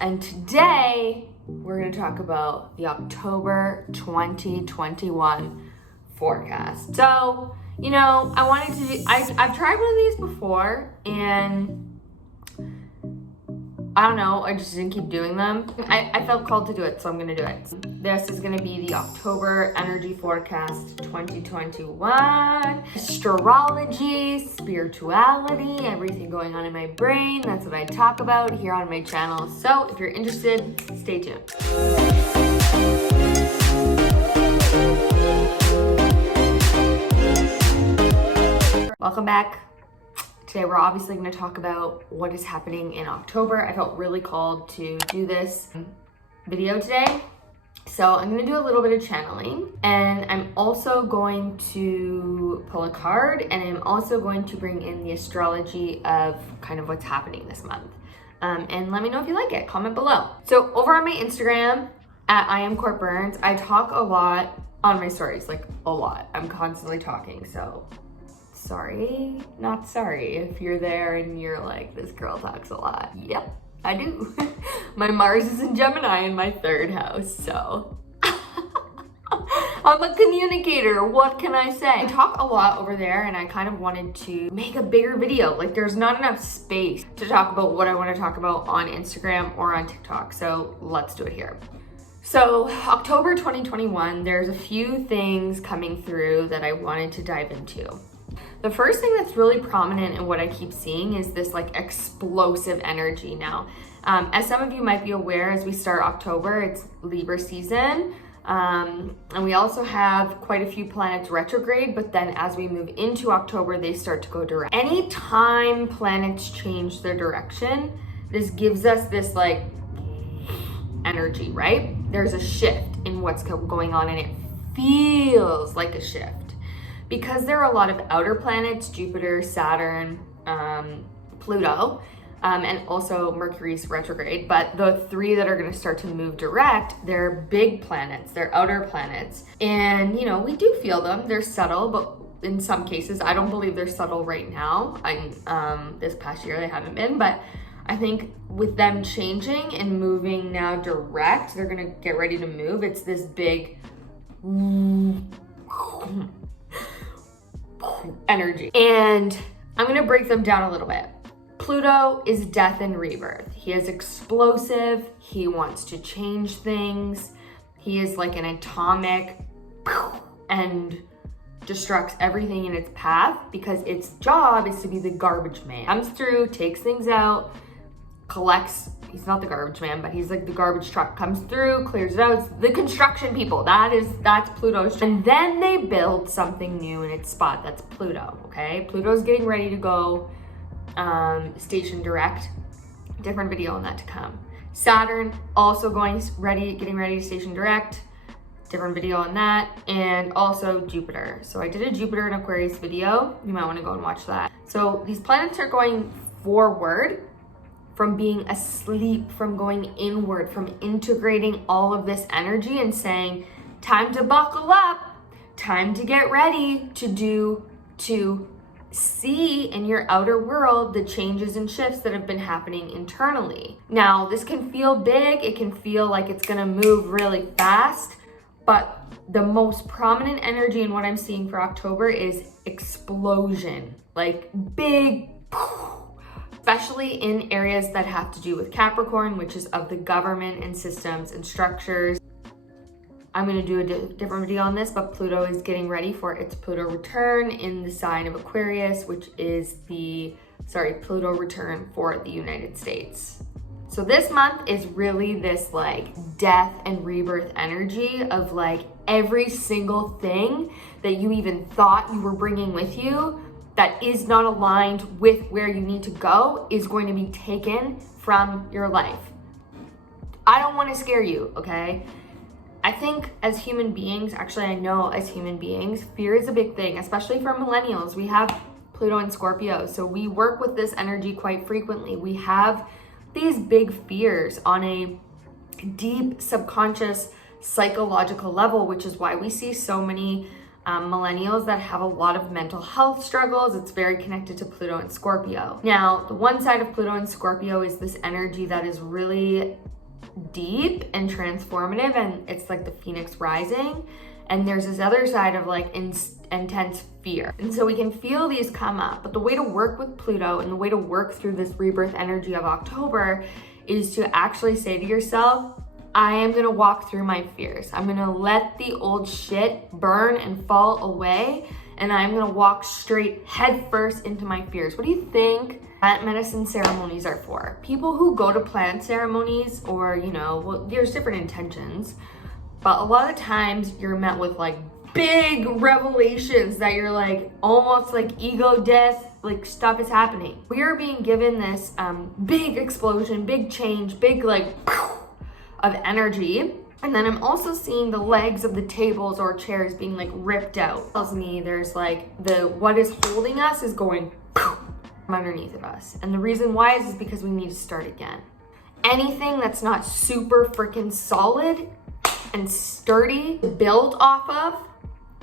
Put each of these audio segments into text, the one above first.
And today we're going to talk about the October 2021 forecast. So, you know, I wanted to do, I've tried one of these before and I don't know, I just didn't keep doing them. I felt called to do it, so I'm gonna do it. This is gonna be the October energy forecast 2021. Astrology, spirituality, everything going on in my brain. That's what I talk about here on my channel. So if you're interested, stay tuned. Welcome back. Today we're obviously going to talk about what is happening in October. I felt really called to do this video today. So I'm going to do a little bit of channeling, and I'm also going to pull a card, and I'm also going to bring in the astrology of kind of what's happening this month. And let me know if you like it. Comment below. So over on my Instagram at @IamCourtBurns, I talk a lot on my stories, like a lot. I'm constantly talking, so sorry, not sorry if you're there and you're like, this girl talks a lot. Yep, I do. My Mars is in Gemini in my 3rd house, so I'm a communicator. What can I say? I talk a lot over there, and I kind of wanted to make a bigger video. Like, there's not enough space to talk about what I want to talk about on Instagram or on TikTok, so let's do it here. So October 2021, there's a few things coming through that I wanted to dive into. The first thing that's really prominent in what I keep seeing is this like explosive energy now. As some of you might be aware, as we start October, it's Libra season. And we also have quite a few planets retrograde, but then as we move into October, they start to go direct. Anytime planets change their direction, this gives us this like energy, right? There's a shift in what's going on, and it feels like a shift. Because there are a lot of outer planets, Jupiter, Saturn, Pluto, and also Mercury's retrograde, but the 3 that are gonna start to move direct, they're big planets, they're outer planets. And, you know, we do feel them, they're subtle, but in some cases, I don't believe they're subtle right now. This past year they haven't been, but I think with them changing and moving now direct, they're gonna get ready to move. It's this big energy. And I'm gonna break them down a little bit. Pluto is death and rebirth. He is explosive. He wants to change things. He is like an atomic and destructs everything in its path, because its job is to be the garbage man. Comes through, takes things out, collects. He's not the garbage man, but he's like the garbage truck. Comes through, clears it out. It's the construction people. That's Pluto's. And then they build something new in its spot. That's Pluto, okay? Pluto's getting ready to go station direct. Different video on that to come. Saturn also getting ready to station direct. Different video on that. And also Jupiter. So I did a Jupiter and Aquarius video. You might want to go and watch that. So these planets are going forward from being asleep, from going inward, from integrating all of this energy and saying, time to buckle up, time to get ready to see in your outer world the changes and shifts that have been happening internally. Now, this can feel big, it can feel like it's gonna move really fast, but the most prominent energy in what I'm seeing for October is explosion, like big, especially in areas that have to do with Capricorn, which is of the government and systems and structures. I'm gonna do a different video on this, but Pluto is getting ready for its Pluto return in the sign of Aquarius, which is Pluto return for the United States. So this month is really this like death and rebirth energy of like every single thing that you even thought you were bringing with you that is not aligned with where you need to go is going to be taken from your life. I don't want to scare you, okay? I think as human beings, actually I know as human beings, fear is a big thing, especially for millennials. We have Pluto and Scorpio, so we work with this energy quite frequently. We have these big fears on a deep subconscious psychological level, which is why we see so many millennials that have a lot of mental health struggles. It's very connected to Pluto and Scorpio. Now, the one side of Pluto and Scorpio is this energy that is really deep and transformative, and it's like the phoenix rising. And there's this other side of like intense fear. And so we can feel these come up, but the way to work with Pluto and the way to work through this rebirth energy of October is to actually say to yourself, I am gonna walk through my fears. I'm gonna let the old shit burn and fall away, and I'm gonna walk straight head first into my fears. What do you think plant medicine ceremonies are for? People who go to plant ceremonies, or, you know, well, there's different intentions, but a lot of times you're met with like big revelations that you're like almost like ego death, like stuff is happening. We are being given this big explosion, big change, big like of energy. And then I'm also seeing the legs of the tables or chairs being like ripped out. It tells me there's like what is holding us is going underneath of us. And the reason why is because we need to start again. Anything that's not super freaking solid and sturdy, built off of,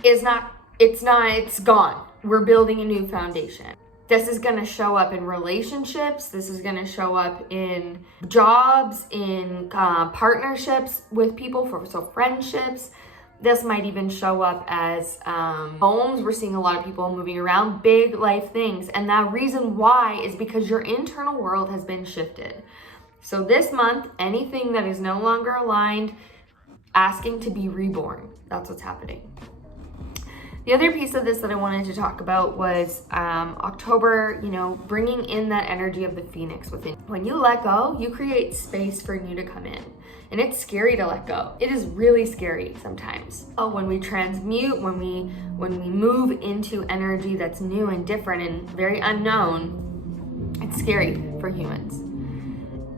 it's gone. We're building a new foundation. This is gonna show up in relationships. This is gonna show up in jobs, in partnerships with people, so friendships. This might even show up as homes. We're seeing a lot of people moving around, big life things. And that reason why is because your internal world has been shifted. So this month, anything that is no longer aligned, asking to be reborn. That's what's happening. The other piece of this that I wanted to talk about was October, you know, bringing in that energy of the phoenix within. When you let go, you create space for new to come in. And it's scary to let go. It is really scary sometimes. When we transmute, when we move into energy that's new and different and very unknown, it's scary for humans.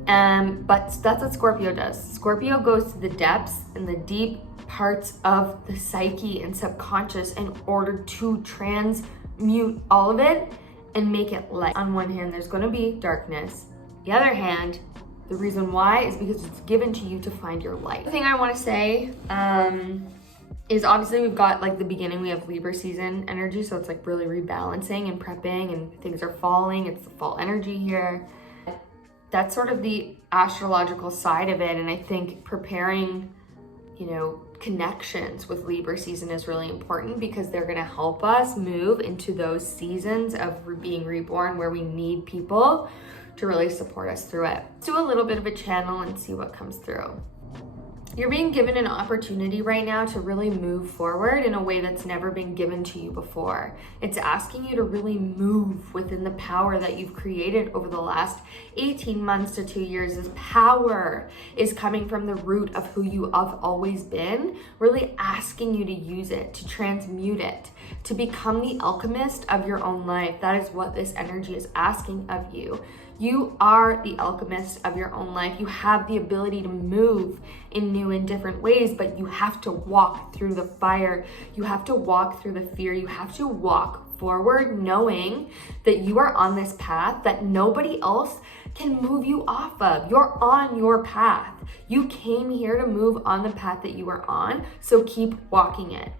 But that's what Scorpio does. Scorpio goes to the depths and the deep parts of the psyche and subconscious in order to transmute all of it and make it light. On one hand, there's going to be darkness. The other hand, the reason why is because it's given to you to find your light. The thing I want to say is obviously we've got like the beginning, we have Libra season energy, so it's like really rebalancing and prepping and things are falling. It's the fall energy here. That's sort of the astrological side of it, and I think preparing, you know, connections with Libra season is really important because they're going to help us move into those seasons of being reborn where we need people to really support us through it. Let's do a little bit of a channel and see what comes through. You're being given an opportunity right now to really move forward in a way that's never been given to you before. It's asking you to really move within the power that you've created over the last 18 months to 2 years. This power is coming from the root of who you have always been, really asking you to use it, to transmute it, to become the alchemist of your own life. That is what this energy is asking of you. You are the alchemist of your own life. You have the ability to move in new and different ways, but you have to walk through the fire. You have to walk through the fear. You have to walk forward knowing that you are on this path that nobody else can move you off of. You're on your path. You came here to move on the path that you are on, so keep walking it.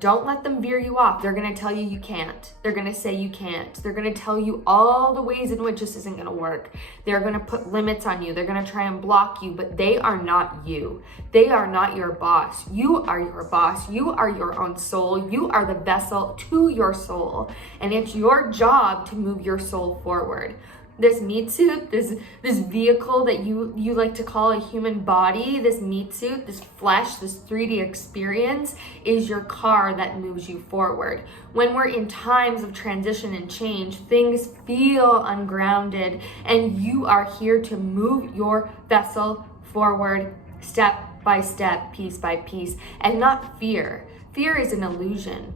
Don't let them veer you off. They're going to tell you can't. They're going to say you can't. They're going to tell you all the ways in which this isn't going to work. They're going to put limits on you. They're going to try and block you, but they are not you. They are not your boss. You are your boss. You are your own soul. You are the vessel to your soul, and it's your job to move your soul forward. This meat suit, this vehicle that you like to call a human body, this meat suit, this flesh, this 3D experience is your car that moves you forward. When we're in times of transition and change, things feel ungrounded, and you are here to move your vessel forward step by step, piece by piece, and not fear. Fear is an illusion.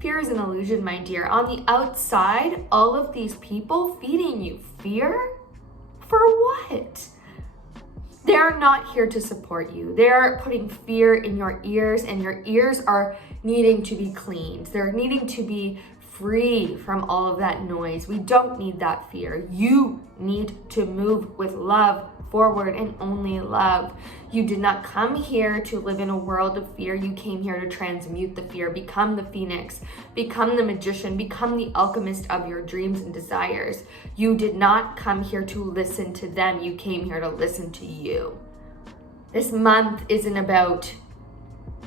Fear is an illusion, my dear. On the outside, all of these people feeding you fear? For what? They're not here to support you. They're putting fear in your ears, and your ears are needing to be cleaned. They're needing to be free from all of that noise. We don't need that fear. You need to move with love forward and only love. You did not come here to live in a world of fear. You came here to transmute the fear, become the phoenix, become the magician, become the alchemist of your dreams and desires. You did not come here to listen to them. You came here to listen to you. This month isn't about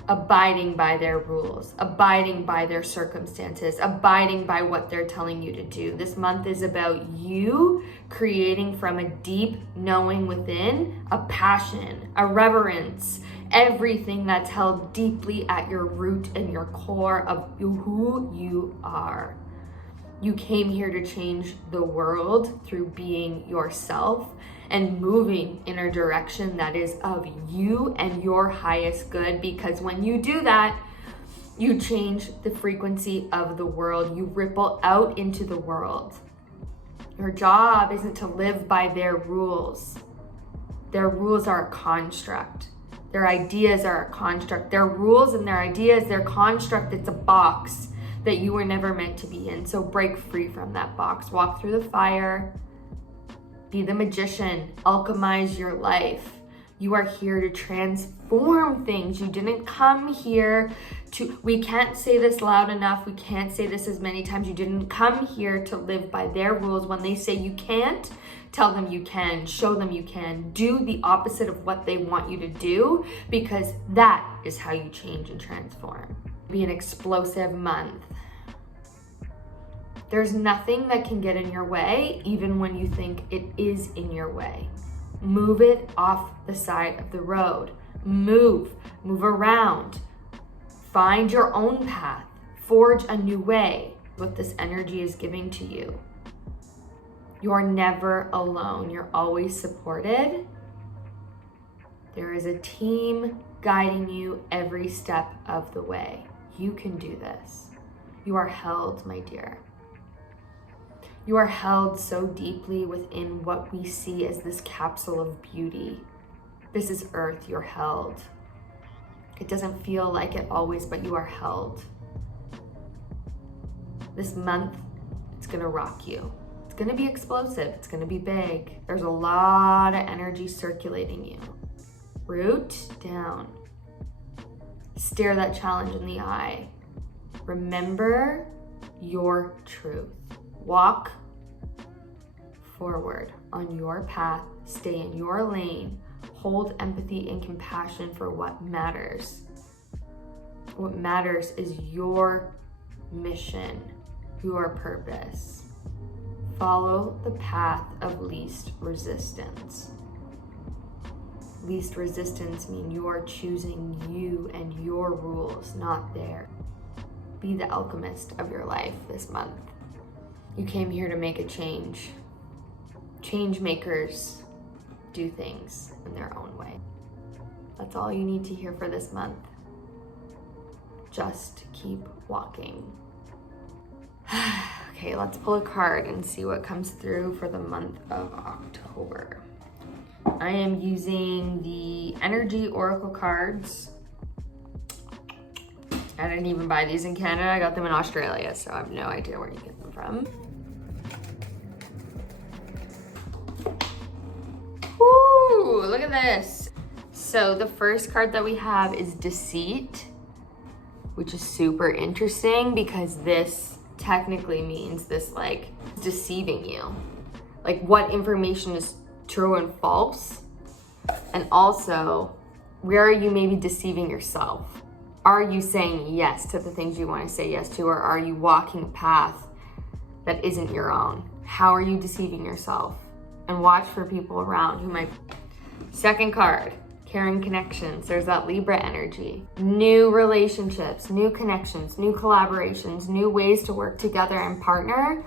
abiding by their rules, abiding by their circumstances, abiding by what they're telling you to do. This month is about you creating from a deep knowing within, a passion, a reverence, everything that's held deeply at your root and your core of who you are. You came here to change the world through being yourself and moving in a direction that is of you and your highest good, because when you do that, you change the frequency of the world. You ripple out into the world. Your job isn't to live by their rules. Their rules are a construct. Their ideas are a construct. Their rules and their ideas, their construct, it's a box that you were never meant to be in. So break free from that box. Walk through the fire. Be the magician. Alchemize your life. You are here to transform things. You didn't come here to, we can't say this loud enough. We can't say this as many times. You didn't come here to live by their rules. When they say you can't, tell them you can. Show them you can. Do the opposite of what they want you to do, because that is how you change and transform. Be an explosive month. There's nothing that can get in your way, even when you think it is in your way. Move it off the side of the road. Move around. Find your own path. Forge a new way. What this energy is giving to you. You're never alone. You're always supported. There is a team guiding you every step of the way. You can do this. You are held, my dear. You are held so deeply within what we see as this capsule of beauty. This is Earth, you're held. It doesn't feel like it always, but you are held. This month, it's gonna rock you. It's gonna be explosive, it's gonna be big. There's a lot of energy circulating you. Root down. Stare that challenge in the eye. Remember your truth. Walk forward on your path, stay in your lane, hold empathy and compassion for what matters. What matters is your mission, your purpose. Follow the path of least resistance. Least resistance means you're choosing you and your rules, not theirs. Be the alchemist of your life this month. You came here to make a change. Change makers do things in their own way. That's all you need to hear for this month. Just keep walking. Okay, let's pull a card and see what comes through for the month of October. I am using the Energy Oracle cards. I didn't even buy these in Canada. I got them in Australia, so I have no idea where you get them from. Woo, look at this. So the first card that we have is Deceit, which is super interesting because this technically means this like deceiving you. Like what information is true and false. And also, where are you maybe deceiving yourself? Are you saying yes to the things you want to say yes to, or are you walking a path that isn't your own? How are you deceiving yourself? And watch for people around who might. Second card, caring connections. There's that Libra energy. New relationships, new connections, new collaborations, new ways to work together and partner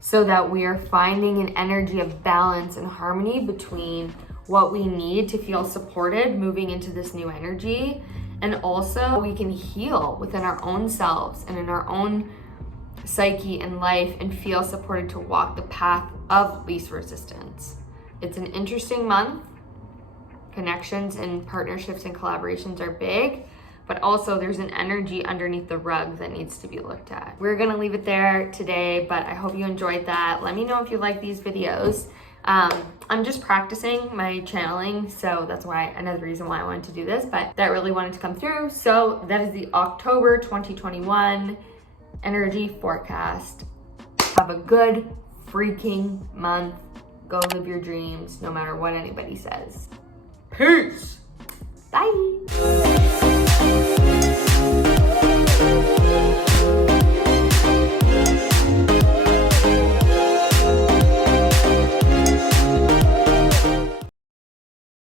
so that we are finding an energy of balance and harmony between what we need to feel supported moving into this new energy. And also we can heal within our own selves and in our own psyche and life and feel supported to walk the path of least resistance. It's an interesting month. Connections and partnerships and collaborations are big, but also there's an energy underneath the rug that needs to be looked at. We're gonna leave it there today, but I hope you enjoyed that. Let me know if you like these videos. I'm just practicing my channeling, so that's why another reason why I wanted to do this, but that really wanted to come through. So that is the October 2021 energy forecast. Have a good freaking month. Go live your dreams, no matter what anybody says. Peace.